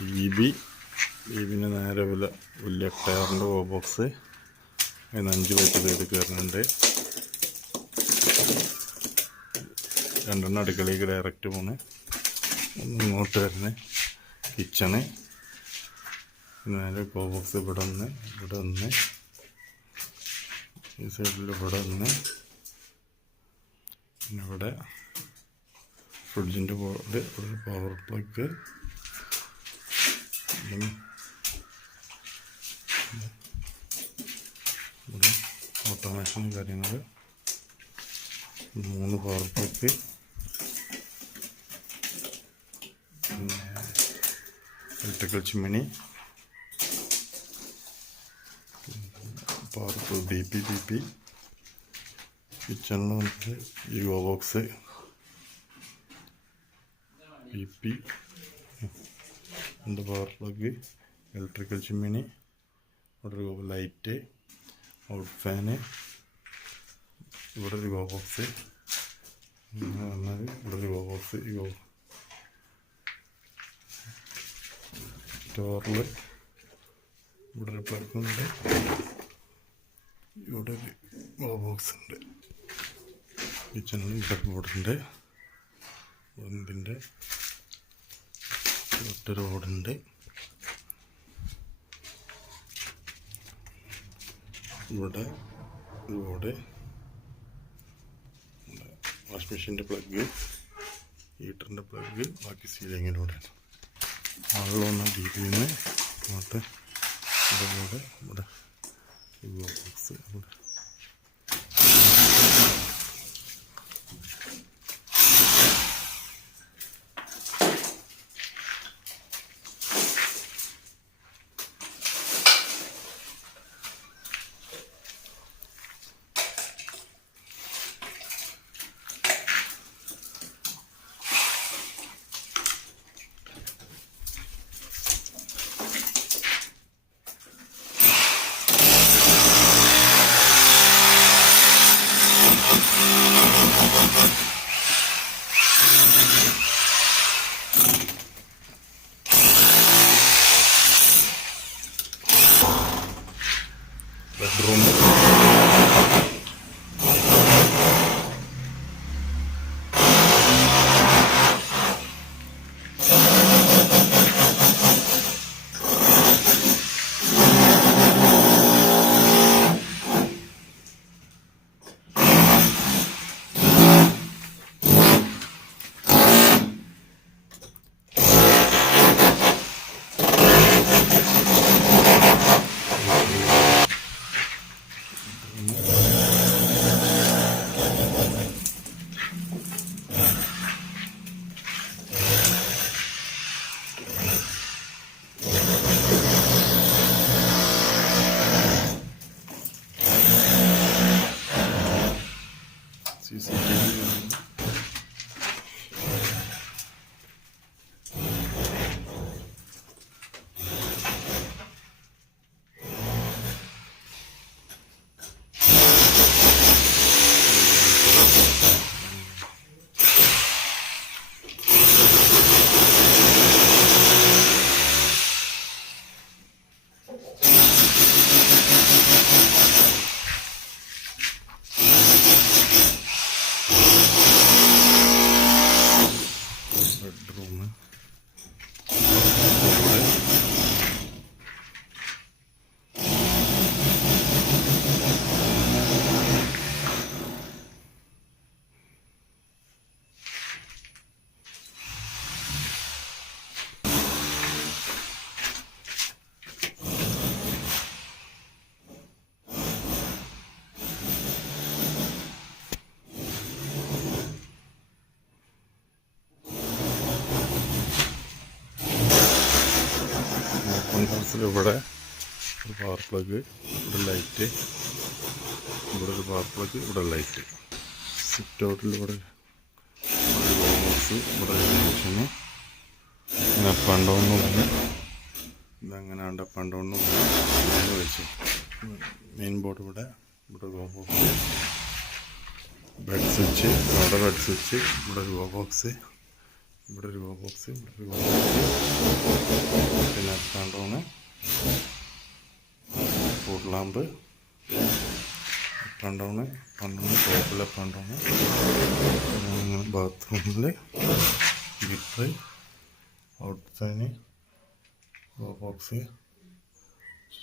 B B B bin നേരെ വില വലിയ ടയറിന്റെ ഓ ബോക്സ് അതിന് അഞ്ച് പൈപ്പ് ചെയ്ത് കയറുന്നുണ്ട്. രണ്ടെണ്ണം അടുക്കളയിലേക്ക് ഡയറക്റ്റ് പോണ്. ഇങ്ങോട്ട് വരുന്നത് കിച്ചണ് നേരെ കോ ബോക്സ് ഇവിടെ ഒന്ന് ഇവിടെ ഒന്ന് ഈ സൈഡിൽ ഇവിടെ ഒന്ന് പിന്നെ ഇവിടെ ഫ്രിഡ്ജിന്റെ ബോർഡ് ഇവിടെ പവർ പ്ലഗ് ഇവിടെ ഓട്ടോമേഷൻ കാര്യങ്ങൾ മൂന്ന് പവർ പ്ലഗ് പിന്നെ electrical chimney power B P B P കിച്ചണിൽ നമുക്ക് പി രണ്ട് പവർ പ്ലഗ് ഇലക്ട്രിക്കൽ ചിമ്മിനി ഇവിടെ ഒരു ലൈറ്റ് ഔട്ട് ഫാന് ഇവിടെ ഒരു ഗോ ബോക്സ് വന്നാൽ ഇവിടെ ഒരു ഗോ ബോക്സ് ഗോ സ്റ്റോറിൽ ഇവിടെ ഒരു പ്ലഗ് ഉണ്ട്. ഇവിടെ ഒരു ഗോ ബോക്സ് ഉണ്ട്. കിച്ചണിൽ ഇവിടെ ബോർഡുണ്ട് ഇതിന്റെ ഒട്ടൊരു റോഡുണ്ട് ഇവിടെ റോഡ് വാഷിംഗ് വാഷ് മെഷീന്റെ പ്ലഗ് ഹീറ്ററിന്റെ പ്ലഗ് ബാക്കി സീലിങ്ങിലൂടെ ആളുകളൊന്ന് ഡി നിന്ന് ഇങ്ങോട്ട് ഇവിടെ ഇവിടെ ഇവിടെ ഒരു പവർ പ്ലഗ് ഇവിടെ ലൈറ്റ് ഇവിടെ ഒരു പവർ പ്ലഗ് ഇവിടെ ലൈറ്റ് സിറ്റ് ഔട്ടിൽ ഇവിടെ ഒരു ബോക്സ് ഇവിടെ ഒരു ഇങ്ങനെ അപ്പ് ആൻഡ് ഡൗൺ പോകുന്നു ഇതങ്ങനെ വെച്ചു. മെയിൻ ബോർഡ് ഇവിടെ ഇവിടെ ഗോ ബോക്സ് ബെഡ് സ്വിച്ച് അവിടെ ബെഡ് സ്വിച്ച് ഇവിടെ ഒരു ബോക്സ് ഇവിടെ ഒരു ബോക്സ് ഇവിടെ ഒരു box lamp up and down up and down ടോപ്പിൽ അപ്പ് ആൻഡ് ഡൗൺ ബാത്റൂമിൽ ജിപ്പ് ഔട്ട് സൈന് ബോക്സ്